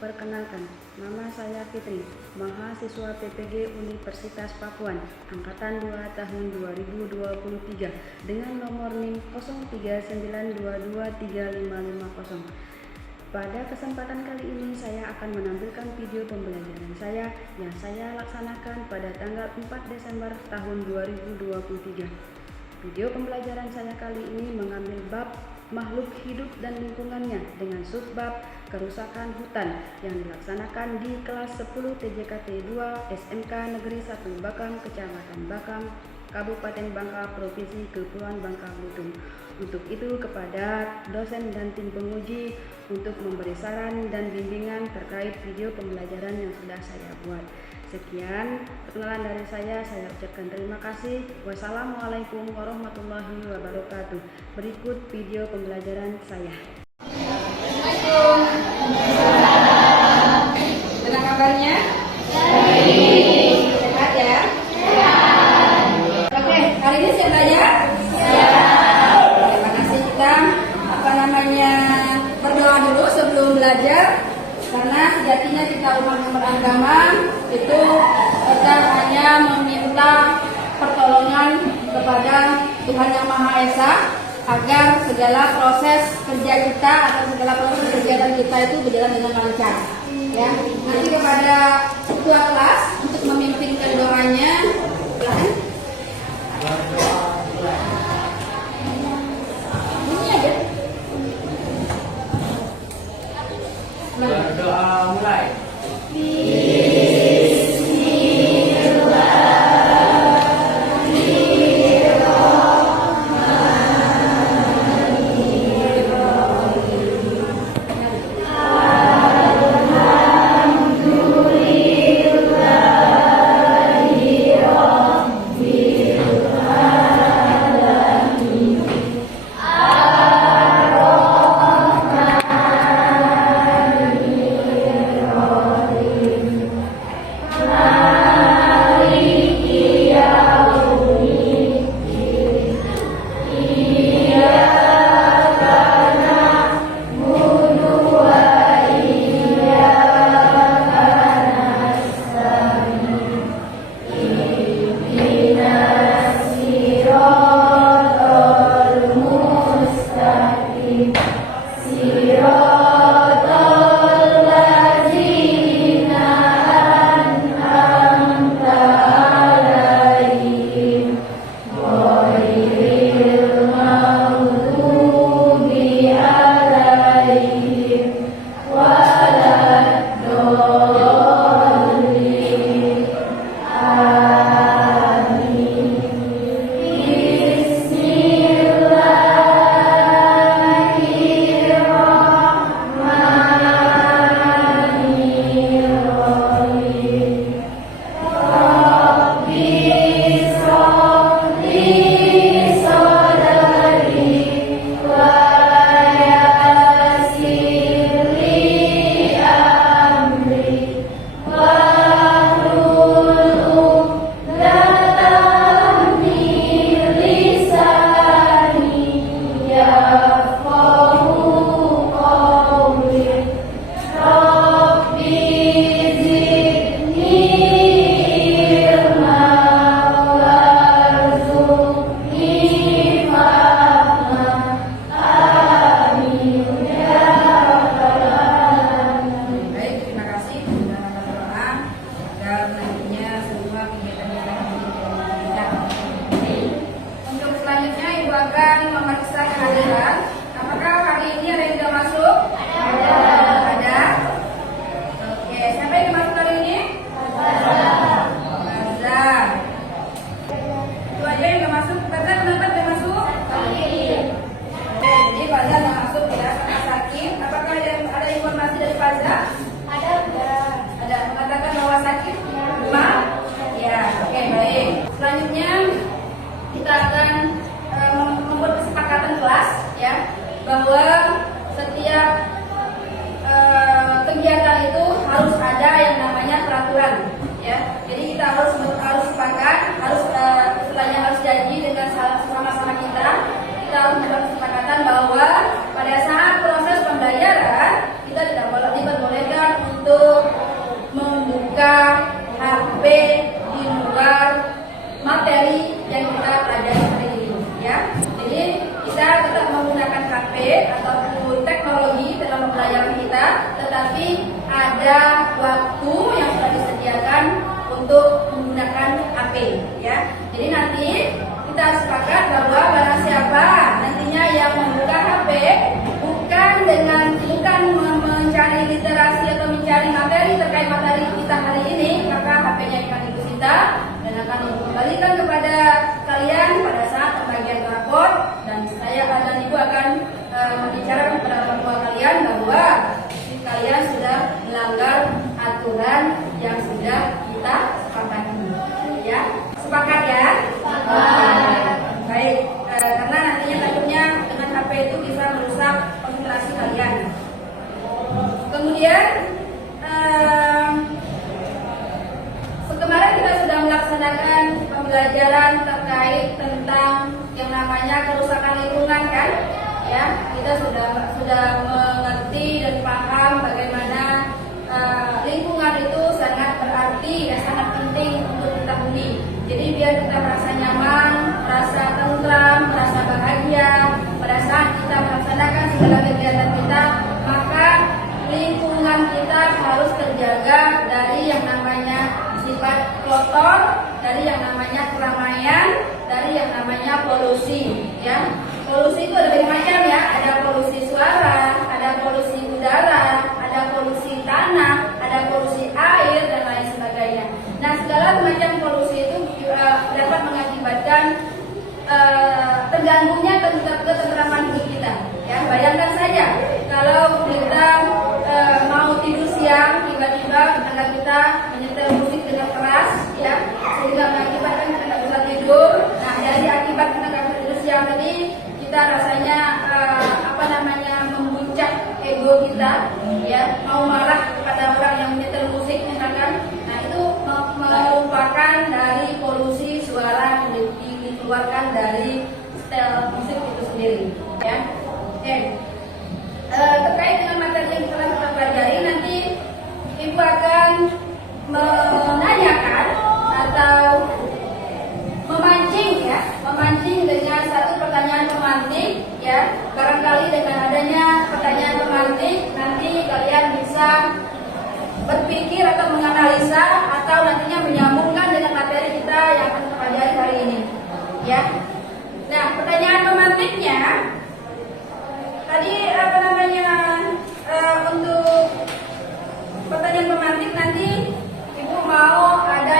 Perkenalkan, nama saya Fitri, mahasiswa PPG Universitas Pakuan, Angkatan 2 tahun 2023, dengan nomor NIM 0392235550. Pada kesempatan kali ini saya akan menampilkan video pembelajaran saya yang saya laksanakan pada tanggal 4 Desember tahun 2023. Video pembelajaran saya kali ini mengambil bab makhluk hidup dan lingkungannya dengan subbab kerusakan hutan yang dilaksanakan di kelas 10 TJKT 2 SMK Negeri 1 Bakam, Kecamatan Bakam, Kabupaten Bangka, Provinsi Kepulauan Bangka Belitung. Untuk itu kepada dosen dan tim penguji untuk memberi saran dan bimbingan terkait video pembelajaran yang sudah saya buat. Sekian perkenalan dari saya ucapkan terima kasih. Wassalamualaikum warahmatullahi wabarakatuh. Berikut video pembelajaran saya. Assalamualaikum. Bagaimana kabarnya? Baik. Sehat ya? Sehat. Oke, hari ini siap belajar? Siap. Terima kasih. Kita berdoa dulu sebelum belajar, karena sejatinya kita umat beragama itu kita hanya meminta pertolongan kepada Tuhan Yang Maha Esa agar segala proses kerja kita atau segala proses kegiatan kita itu berjalan dengan lancar. Ya, nanti kepada ketua kelas untuk memimpinkan doanya. Ini aja. Berdoa mulai. Selanjutnya kita akan membuat kesepakatan kelas, ya, bahwa setiap kegiatan itu harus ada yang namanya peraturan, ya. Jadi kita harus sepakat, istilahnya harus janji dengan sama-sama kita harus membuat kesepakatan bahwa pada saat proses pembayaran kita tidak boleh diperbolehkan sepakat bahwa barang siapa nantinya yang membuka HP bukan mencari literasi atau mencari materi terkait materi kita hari ini, maka HP-nya akan disita dan akan dikembalikan kepada kalian pada saat pembagian rapor, dan saya dan ibu akan membicarakan kepada orang tua kalian bahwa kalian sudah melanggar aturan yang sudah kita sepakati. Ya, sepakat ya? Baik, karena nantinya takutnya dengan HP itu bisa merusak konsentrasi kalian. Kemudian kemarin kita sudah melaksanakan pembelajaran terkait tentang yang namanya kerusakan lingkungan kan? Ya, kita sudah mengerti dan paham bagaimana lingkungan itu sangat berarti dan sangat penting untuk kita huni. Jadi biar kita merasa nyaman, merasa tentram, merasa bahagia pada saat kita melaksanakan segala kegiatan kita, maka lingkungan kita harus terjaga dari yang namanya sifat kotor, dari yang namanya keramaian, dari yang namanya polusi. Ya, polusi itu ada berbagai macam ya. Ada polusi suara, ada polusi udara, ada polusi tanah, ada polusi air dan lain sebagainya. Nah, segala macam polusi itu dapat mengakibatkan terganggunya ketentraman hidup kita. Ya, bayangkan saja kalau kita mau tidur siang, tiba-tiba tetangga kita menyetel musik dengan keras, ya, sehingga mengakibatkan kita tidak bisa tidur. Nah, dari akibat kita tidak bisa tidur siang tadi, kita rasanya memuncak ego kita, ya, mau marah kepada orang yang menyetel musik misalkan. Nah, itu merupakan dari polusi suara yang dikeluarkan dari setel musik itu sendiri, ya. Oke. Terkait dengan materi yang telah kita pelajari, nanti ibu akan menanyakan atau memancing dengan satu pertanyaan pemantik, ya. Barangkali dengan adanya pertanyaan pemantik nanti kalian bisa berpikir atau menganalisa atau nantinya menyambungkan dengan materi kita yang akan kita pelajari hari ini, ya. Nah, pertanyaan pemantiknya tadi untuk pertanyaan pemantik nanti ibu mau ada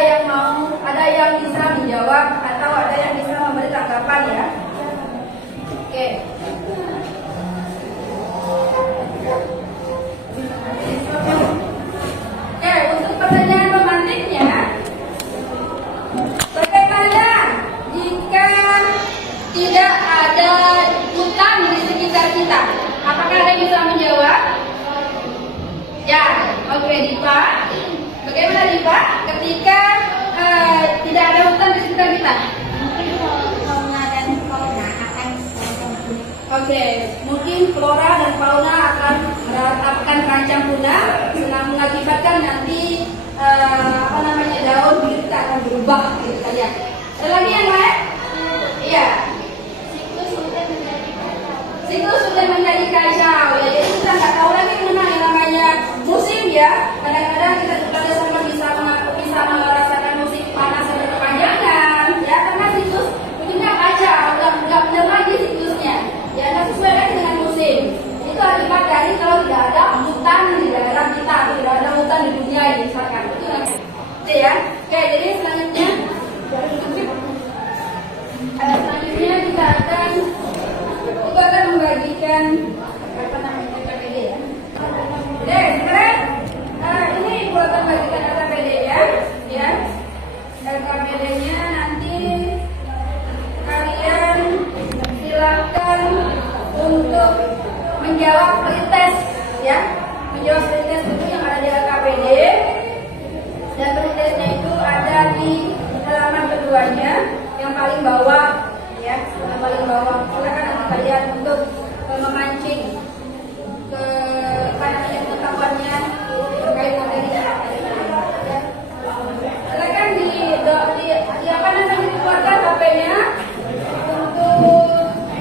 yang bisa menjawab atau ada yang bisa memberi tanggapan, ya. Oke. Oke, untuk pertanyaan pemantiknya, bagaimana jika tidak ada hutan di sekitar kita? Apakah ada yang bisa menjawab? Ya, oke, Dipa. Bagaimana Dipa ketika tidak ada hutan di sekitar kita? Fauna dan fauna akan Oke, mungkin flora dan fauna akan terancam punah, mengakibatkan nanti daun biru kita akan berubah gitu saja. Ada lagi yang lain? Iya. Siklus sudah menjadi kacau, ya. Jadi kita nggak tahu lagi mana yang namanya musim, ya. Kadang-kadang kita sampai bisa merasakan musim panas yang berkepanjangan, ya, karena siklus musimnya kacau, nggak benar lagi siklusnya, ya, nggak sesuai lagi dengan musim. Itu akibat dari kalau tidak ada hutan di daerah kita, tidak ada hutan di dunia ini, misalkan. Itu ya. Oke, jadi selanjutnya kita akan membagikan KPD, ya. Oke, sekarang ini ibu akan bagikan KPD, ya. Dan KPD-nya nanti kalian silakan untuk menjawab pretest, ya. Menjawab pretest itu yang ada di KPD. Dan pretestnya itu ada di halaman keduanya yang paling bawah, ya, yang paling bawah. Silakan kalian untuk memancing ke pengetahuannya terkait materinya. Silakan dikeluarkan HP-nya untuk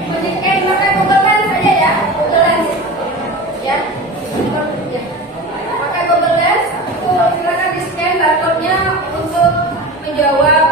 men-scan pakai Google Lens saja, ya, Google Lens, ya. Pakai Google Lens, silakan di-scan laptopnya untuk menjawab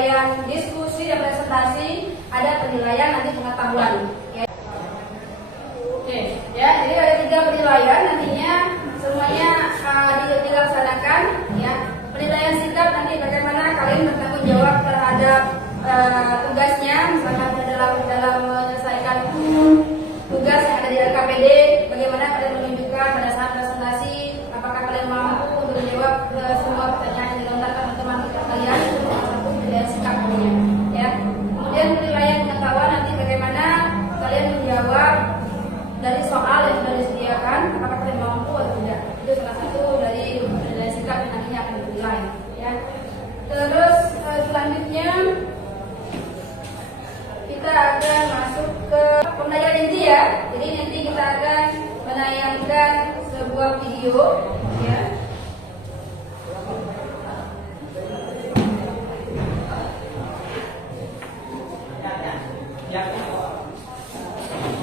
penilaian diskusi dan presentasi, ada penilaian nanti pengetahuan. Ya. Oke, ya, jadi ada 3 penilaian nantinya semuanya dilaksanakan. Ya, penilaian sikap nanti bagaimana kalian bertanggung jawab terhadap tugasnya, misalkan dalam menyelesaikan tugas yang ada di LKPD, bagaimana kalian menunjukkan pada saat presentasi, apakah kalian mampu untuk menjawab semua pertanyaan yang dilontarkan oleh teman kalian, itu salah satu penilaian sikap namanya. Ya. Kemudian penilaian pengetahuan nanti bagaimana kalian menjawab dari soal yang sudah disediakan, apakah kalian mampu atau tidak. Itu salah satu dari penilaian sikap yang nantinya akan dinilai. Ya. Terus selanjutnya kita akan masuk ke pembelajaran inti ya. Jadi nanti kita akan menayangkan sebuah video ya.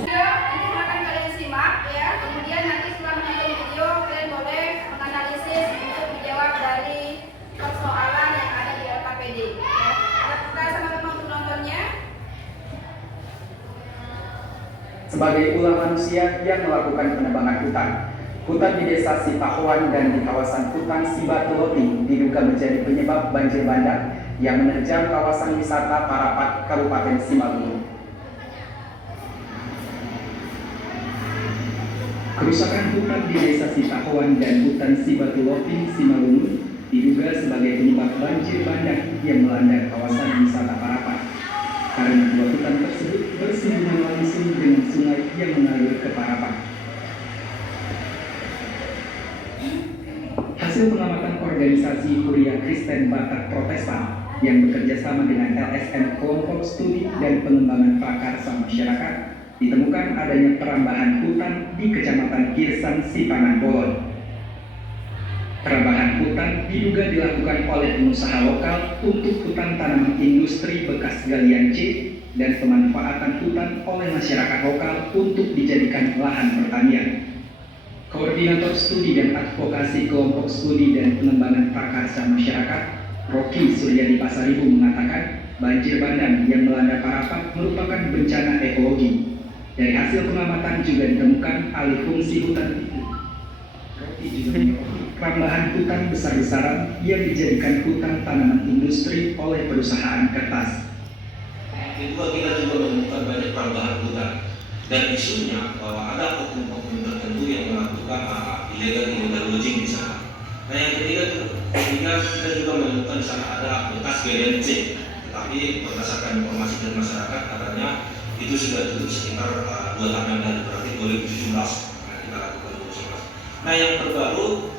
Nanti silakan kalian simak ya. Kemudian nanti setelah menonton video kalian boleh menganalisis untuk menjawab dari persoalan yang ada di LKPD. Ya. Kita sama-sama untuk nontonnya. Sebagai ulah manusia yang melakukan penebangan hutan di desa Sitahuan dan di kawasan hutan Sibatuloti diduga menjadi penyebab banjir bandang yang menerjang kawasan wisata Parapat, Kabupaten Simalungun. Kerusakan hutan di desa Sitahuan dan hutan Sibatuloti, Simalungun diduga sebagai penyebab banjir bandang yang melanda kawasan wisata Parapat. Karena dua hutan tersebut bersinggungan langsung dengan sungai yang mengalir ke Parapat. Hasil pengamatan organisasi Huria Kristen Batak Protestan yang bekerja sama dengan LSM Kelompok Studi dan Pengembangan Prakarsa Masyarakat, ditemukan adanya perambahan hutan di Kecamatan Girsan, Sipanan, Bolon. Perambahan hutan diduga dilakukan oleh pengusaha lokal untuk hutan tanaman industri bekas galian C dan pemanfaatan hutan oleh masyarakat lokal untuk dijadikan lahan pertanian. Koordinator Studi dan Advokasi Kelompok Studi dan Pengembangan Prakarsa Masyarakat, Rocky Suryadi Pasaribu mengatakan, banjir bandang yang melanda Parapat merupakan bencana ekologi. Dari hasil pengamatan juga ditemukan alih fungsi hutan itu. Rocky juga menyoroti perambahan hutan besar-besaran yang dijadikan hutan tanaman industri oleh perusahaan kertas. Kedua, kita juga menemukan banyak perambahan hutan dan isunya bahwa ada oknum-oknum tertentu yang melakukan illegal logging di sana. Nah, yang ketiga kita juga menemukan di sana ada bekas galian C, tetapi berdasarkan informasi dari masyarakat katanya itu sudah tutup sekitar 2 tahun dan berarti 2017. Nah, kita lakukan 2017. Nah, yang terbaru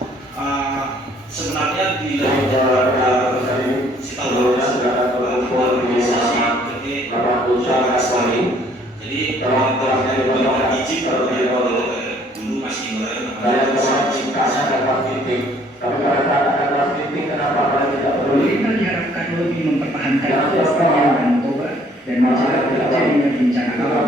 sebenarnya di Sitahuan organisasi PT Sekali. Jadi kita izin dulu masih Pemerintah diharapkan lebih mempertahankan kelestarian Danau Toba dan mencegah terjadinya bencana alam,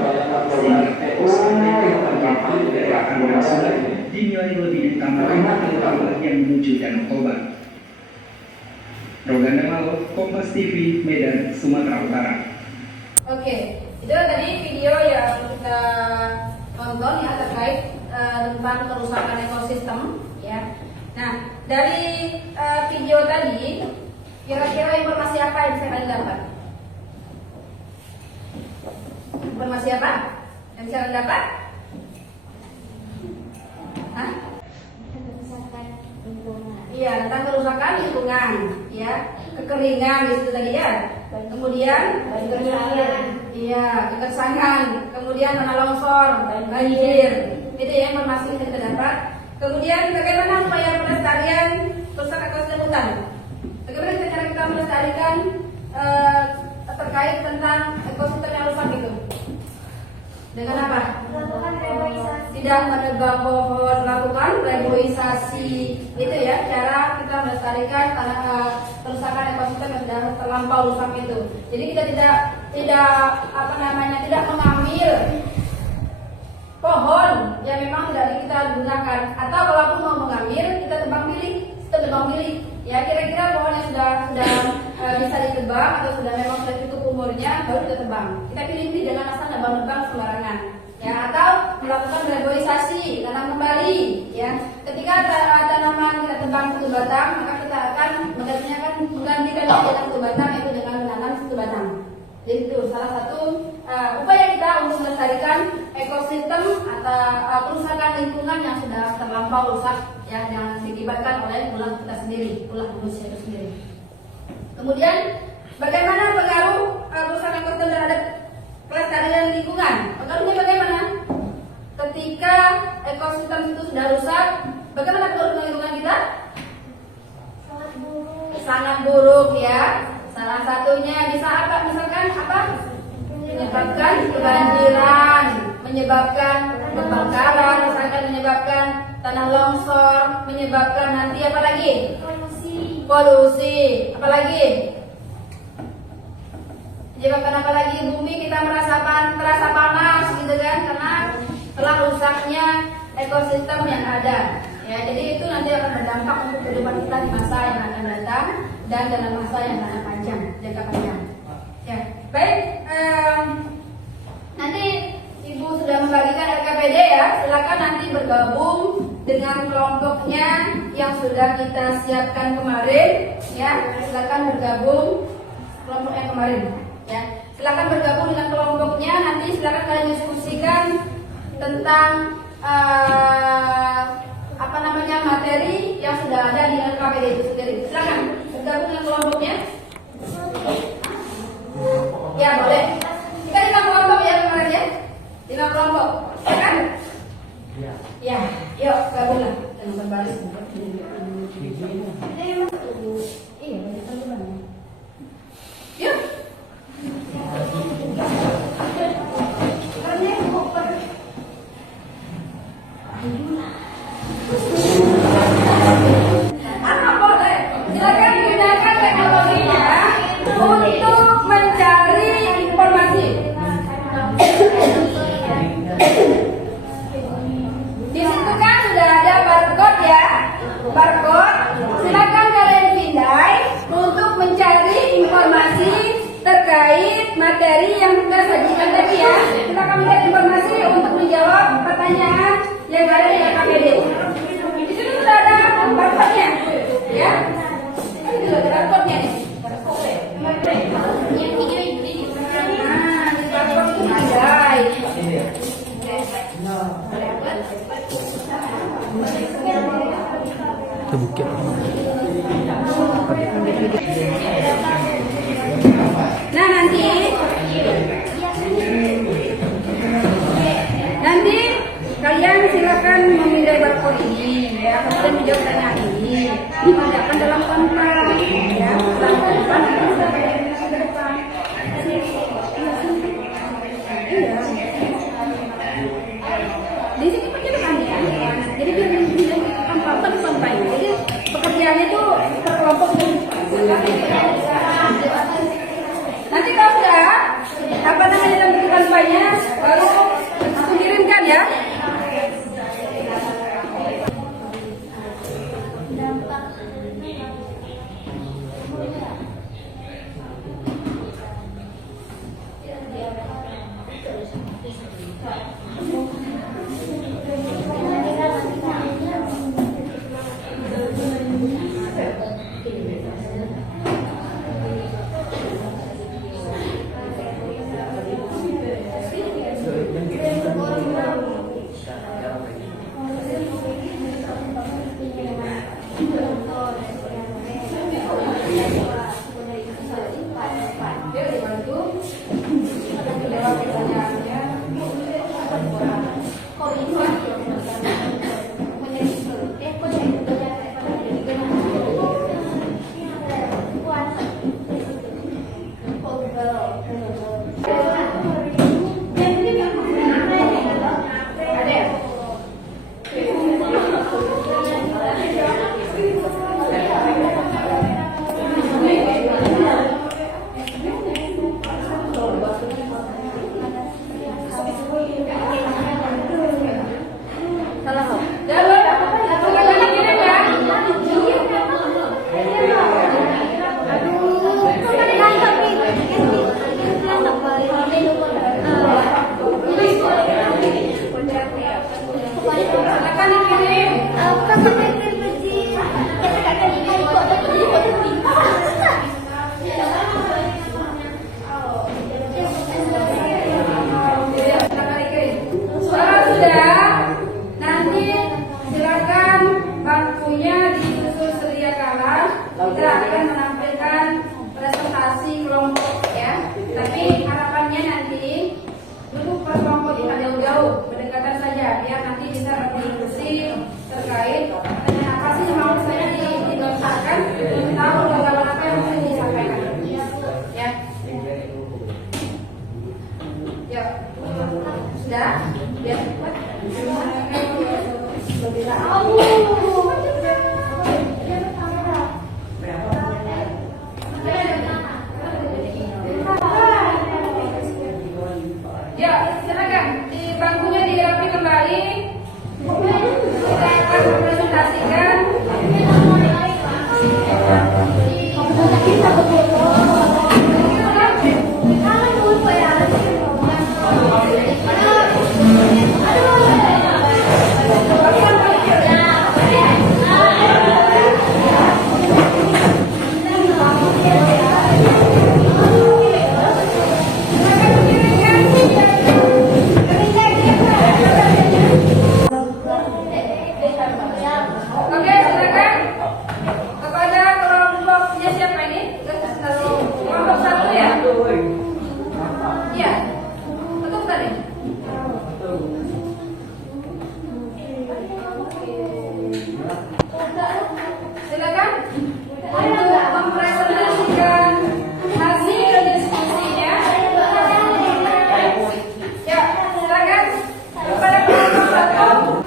sehingga fokus pada daerah aliran sungai dinilai lebih diutamakan terutama yang menuju Danau Toba. Roganda Malo, Kompas TV, Medan, Sumatera Utara. Oke, itu tadi video yang kita tonton ya terkait tentang kerusakan ekosistem ya. Nah, dari video tadi kira-kira informasi apa yang bisa kalian dapat? Informasi apa yang bisa kalian dapat? Hah? Kerusakan lingkungan. Iya, tentang kerusakan lingkungan, ya, kekeringan di situ tadi ya. Kemudian iya, kegersangan, kemudian tanah longsor, banjir. Itu ya informasi yang kita dapat. Kemudian bagaimana upaya pelestarian rusak ekosistem hutan? Bagaimana cara kita melestarikan terkait tentang ekosistem yang rusak itu? Dengan apa? Melakukan reboisasi. Tidak menebang pohon, melakukan reboisasi. Itu ya cara kita melestarikan tanah kerusakan ekosistem yang sudah terlampau rusak itu. Jadi kita tidak mengambil pohon yang memang tidak kita gunakan, atau kalaupun mau mengambil kita tebang pilih ya kira-kira pohon yang sudah bisa ditebang atau sudah memang sudah cukup umurnya baru kita tebang. Kita pilih jangan asal nebang-nebang sembarangan. Ya, atau melakukan reboisasi, tanam kembali. Ya, ketika tanaman kita tebang satu batang, maka kita akan menggantikan dengan satu batang yaitu dengan menanam satu batang. Jadi itu salah satu upaya kita untuk melestarikan ekosistem atau kerusakan lingkungan yang sudah terlampau rusak, ya, yang diakibatkan oleh ulah kita sendiri, ulah manusia itu sendiri. Kemudian bagaimana pengaruh kerusakan ekosistem terhadap kelestarian lingkungan? Pengaruhnya bagaimana? Ketika ekosistem itu sudah rusak, bagaimana pengaruh lingkungan kita? Sangat buruk, ya. Salah satunya bisa apa? Misalkan apa? Menyebabkan kebanjiran, menyebabkan kebakaran, misalkan menyebabkan tanah longsor, menyebabkan nanti apa lagi? Polusi, apa lagi? Menyebabkan apa lagi? Bumi kita terasa panas gitu kan, karena telah rusaknya ekosistem yang ada. Ya, jadi itu nanti akan berdampak untuk kehidupan kita di masa yang akan datang dan dalam masa yang akan panjang, jangka panjang. Ya, baik. Nanti Ibu sudah membagikan RKPD, ya. Silakan nanti bergabung dengan kelompoknya yang sudah kita siapkan kemarin. Ya, silakan bergabung kelompok yang kemarin. Ya, silakan bergabung dengan kelompoknya. Nanti silakan kalian diskusikan tentang materi yang sudah ada di RKPD itu sendiri. Silakan bergabung dengan kelompoknya. Ya, boleh. Kita 5 kelompok ya kemarin, ya. 5 kelompok, kan? Ya, yuk gabunglah. Jangan berbaris. Iya, banyak teman. Yuk. Silakan gunakan teknologinya untuk mencari informasi. Di situ kan sudah ada barcode, ya. Barcode. Silakan kalian pindai untuk mencari informasi terkait materi yang kita sajikan tadi, ya. Silakan mencari informasi untuk menjawab pertanyaan yang ada di RKPD. Di situ sudah ada barcode-nya, ya. Ini sudah ada barcode-nya nih. Nah, nanti kalian silakan memindai barcode ini, ya. Kemudian menjawab pertanyaan ini. Diadakan dalam kontak, ya. Dalam kontak nanti kita bayangin ke depan. Iya. Di sini penjelasannya, jadi biar sampai. Jadi pekerjaannya itu terkelompok. Nanti kalau sudah dalam bentuk kampanye baru aku kirimkan, ya. Salah. bisa biar cepat. Ya, silakan di bangkunya dirapi kembali. Kita akan presentasikan. Oke, silakan. Kepada kelompoknya siapa ini? Kelompok 1 ya? Iya. Betul tadi. Silakan untuk mempresentasikan hasil diskusinya. Ya, silakan kepada kelompok 1.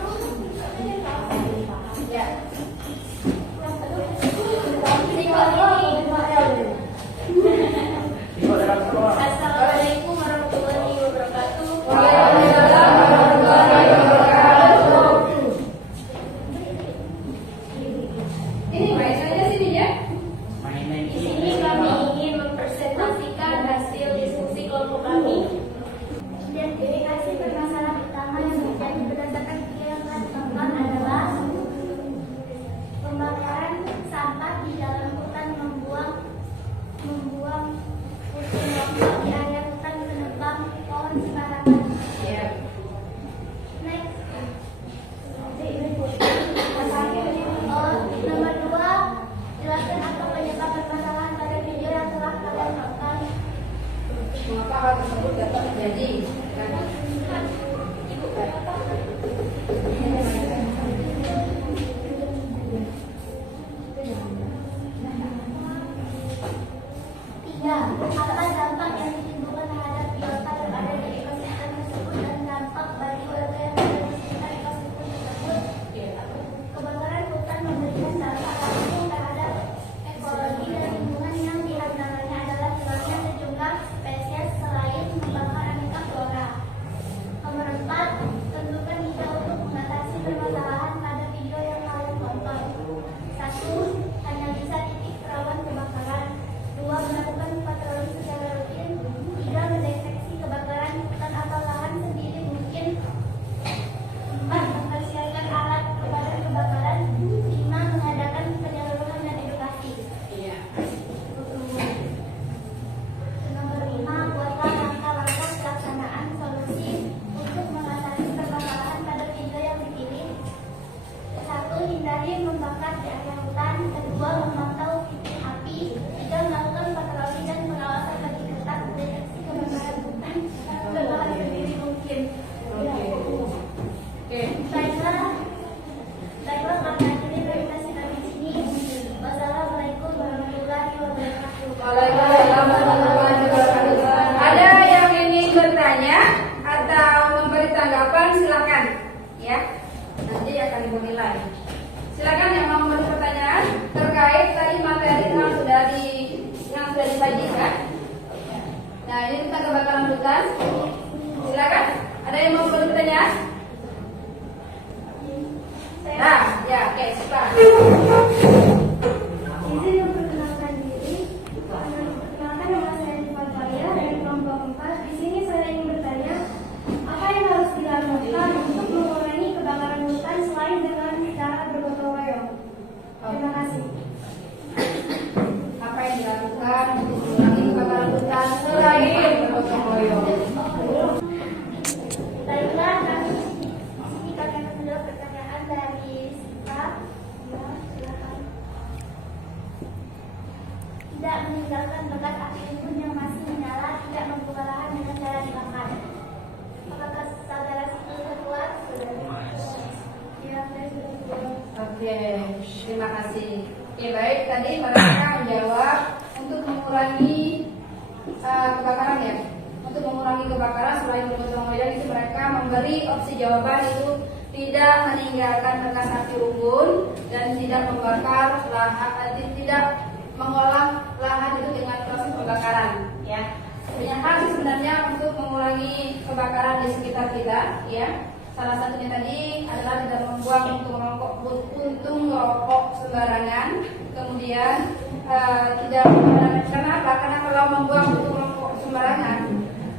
Assalamualaikum warahmatullahi wabarakatuh. Waalaikumsalam warahmatullahi wabarakatuh. Ini baik saja sini ya. Di sini kami ingin mempresentasikan hasil diskusi kelompok kami. Identifikasi permasalahan utama yang terjadi berdasarkan video yang telah ditonton adalah pembakaran sampah di dalam hutan, membuang puting lombok di area hutan, menebang pohon sembarangan. Next. Nomor 2, jelaskan apa penyebab permasalahan pada video yang telah kalian tonton. Mengapa hal tersebut dapat terjadi? Tiga, apa dampak yang ditimbulkan terhadap biota yang ada di ekosistem tersebut dan dampak bagi warga yang ada di sekitar ekosistem tersebut. Kebakaran hutan memberikan dampak langsung terhadap ekologi dan lingkungan yang diantaranya adalah hilangnya sejumlah spesies selain membakar aneka flora. Nomor 4, tentukan hijau untuk mengatasi permasalahan pada video yang kalian tonton. 1. Analisa titik rawan kebakaran. 2. Melakukan patroli secara rutin. 3. Mendeteksi kebakaran hutan atau lahan sendiri mungkin. 4. Mempersiapkan alat pemadam kebakaran. 5. Mengadakan penyaluran dan edukasi. Nomor 5. Buatlah langkah-langkah pelaksanaan solusi untuk mengatasi permasalahan pada video yang dipilih. 1. Hindari membakar di area hutan. 2. Memantau titik api. 3. Melakukan patroli dan pengawasan bagi ketat. Deteksi kebakaran hutan dan lahan sendiri mungkin. Baiklah, kami akhiri presentasi kami di sini. Wassalamualaikum warahmatullahi wabarakatuh. Waalaikumsalam warahmatullahi wabarakatuh. Ada yang ingin bertanya atau memberi tanggapan, silakan. Ya, nanti akan ibu nilai. Silakan yang mau memberi pertanyaan terkait tadi materi yang sudah disajikan. Nah, ini tentang kebakaran hutan. Silakan. Ada yang mau memberi pertanyaan? Nah, ya, oke, cepat. Izin memperkenalkan diri. Perkenalkan, nama saya Rifat Faya dari kelompok 4. Di sini saya ingin bertanya, apa yang harus dilakukan untuk mengurangi kebakaran hutan selain dengan cara bergotong royong? Terima kasih. Apa yang dilakukan untuk mengurangi kebakaran hutan selain bergotong royong? Baiklah, di sini kami akan menjawab pertanyaan dari Sita. Ya, silakan. Tidak meninggalkan bekas api unggun yang masih menyala, tidak membuka lahan dengan cara dibakar. Apakah saudara Siti keluar? Ya, saya sudah keluar. Oke, terima kasih. Oke, baik. Tadi mereka menjawab untuk mengurangi kebakaran ya. untuk mengurangi kebakaran selain memotong medan itu mereka memberi opsi jawaban itu tidak meninggalkan bekas api unggun dan tidak membakar lahan, tidak mengolah lahan itu dengan proses pembakaran. Ya, banyak hal sebenarnya untuk mengurangi kebakaran di sekitar kita. Ya, salah satunya tadi adalah tidak membuang puntung rokok sembarangan. Kemudian tidak kenapa? Karena kalau membuang puntung rokok sembarangan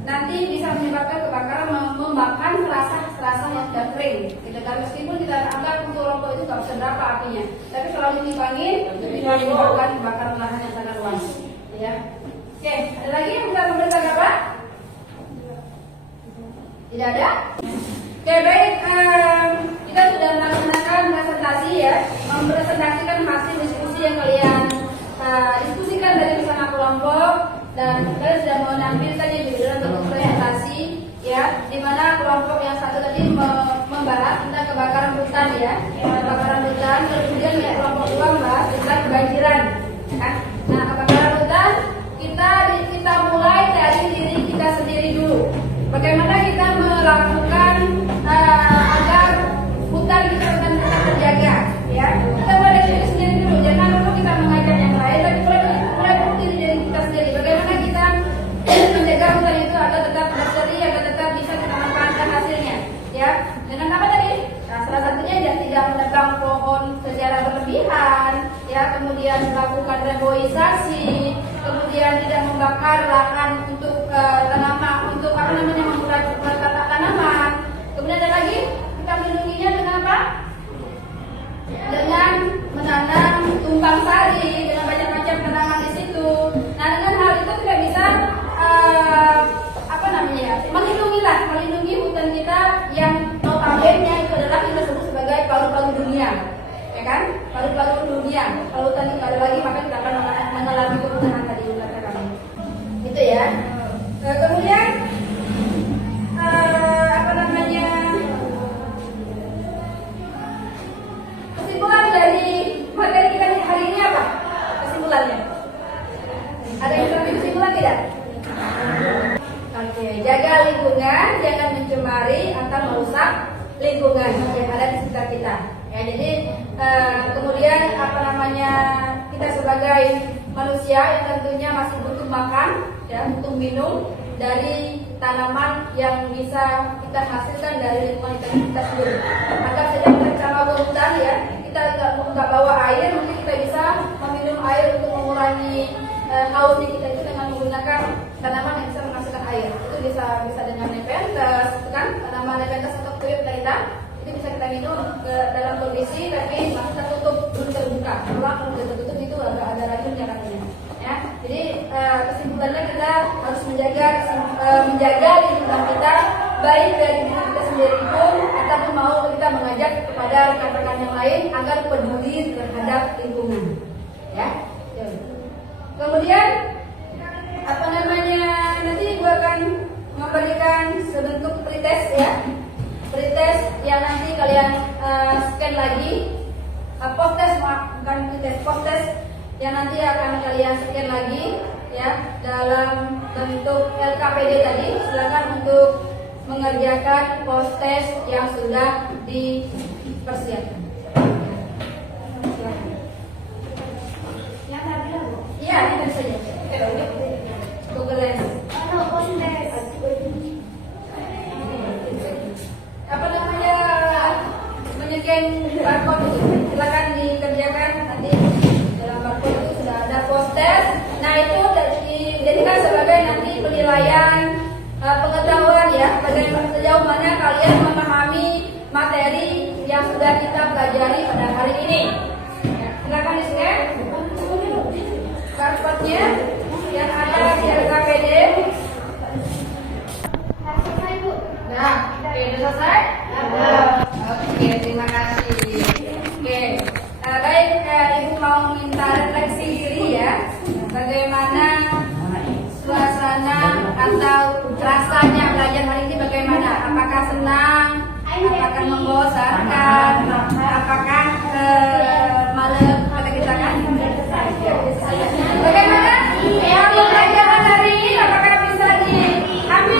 nanti bisa menyebabkan kebakaran membakar serasa yang sudah kering. Gitu kan? Meskipun kita anggap puntung rokok itu nggak seberapa apinya, tapi kalau ditimbangin itu bisa menyebabkan kebakaran lahan yang sangat luas. Ya. Oke, ada lagi yang bisa memberikan apa? Tidak ada? Oke, baik. Kita sudah melaksanakan presentasi ya, mempresentasikan hasil diskusi yang kalian diskusikan dari bersama kelompok, dan kalian sudah menampilkannya juga dalam bentuk presentasi ya, di mana kelompok yang satu tadi membahas tentang kebakaran hutan ya, kebakaran hutan, kemudian ya kelompok dua membahas tentang kebanjiran. Ya. Nah, kebakaran hutan kita mulai dari diri kita sendiri dulu. Bagaimana kita melakukan agar hutan kita tetap terjaga, ya? Kita mulai dari diri sendiri dulu. Jangan dulu kita mengajak yang lain, tapi mulai dari diri kita sendiri. Bagaimana kita menjaga hutan itu agar tetap berseri, agar tetap bisa kita manfaatkan hasilnya, ya? Dengan apa tadi? Nah, salah satunya ya tidak menebang pohon secara berlebihan, ya. Kemudian melakukan reboisasi, kemudian tidak membakar lahan untuk tanaman, untuk mengurangi tanaman. Kemudian ada lagi, kita melindunginya dengan apa? Dengan menanam tumpang sari, dengan banyak macam tanaman di situ. Nah, dengan hal itu kita bisa melindungi hutan kita yang notabene itu adalah kita sebut sebagai paru-paru dunia, ya kan? Paru-paru dunia. Kalau hutan itu ada lagi, maka kita akan mengalami kepunahan tadi kata kami. Itu ya. Kemudian kesimpulan dari materi kita hari ini apa? Kesimpulannya? Ada yang bisa kesimpulan tidak? Oke, jaga lingkungan, jangan mencemari atau merusak lingkungan yang ada di sekitar kita. Ya, jadi kemudian kita sebagai manusia yang tentunya masih butuh makan, ya, butuh minum dari tanaman yang bisa kita hasilkan dari lingkungan kita sendiri. Maka sedang bersama hutan ya, kita nggak bawa air, mungkin kita bisa meminum air untuk mengurangi haus kita itu dengan menggunakan tanaman yang bisa menghasilkan air. Itu bisa dengan nepenthes, kan? Tanaman nepenthes atau tuyul kita itu bisa kita minum dalam kondisi tapi masih tertutup, belum terbuka. Kalau sudah tertutup itu agak ada racunnya katanya. Ya, jadi kesimpulannya kita harus menjaga lingkungan kita, baik dari diri kita sendiri pun ataupun mau kita mengajak kepada rekan-rekan yang lain agar peduli terhadap lingkungan. Ya. Kemudian nanti gue akan memberikan sebentuk pretest ya, pretest yang nanti kalian scan lagi, post-test bukan pretest, post-test yang nanti akan kalian scan lagi ya dalam bentuk LKPD tadi. Silakan untuk mengerjakan post-test yang sudah dipersiapkan. Iya, ini saja. Google Lens. Menyekian barcode itu. Silakan dikerjakan nanti dalam barcode itu sudah ada post-test. Nah, itu dijadikan sebagai nanti penilaian pengetahuan ya, bagaimana sejauh mana kalian memahami materi yang sudah kita pelajari pada hari ini. Ya, silakan di-scan barcode-nya yang ada di LKPD. Nah, oke, sudah selesai? Oke, terima kasih. Oke, baik, Ibu mau minta refleksi diri ya, bagaimana suasana atau rasanya belajar hari ini bagaimana? Apakah senang? Apakah membosankan? Apakah malam kata kita kan? Bagaimana? Pembelajaran hari ini apakah bisa diambil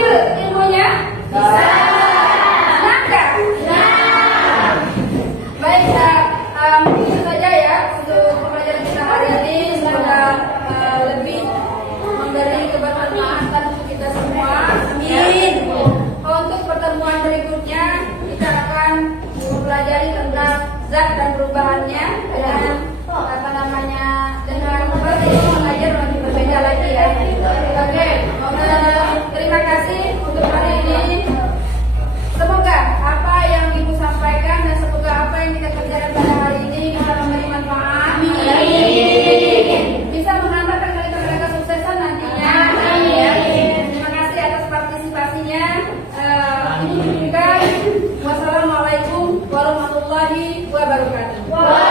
wabarakatuh.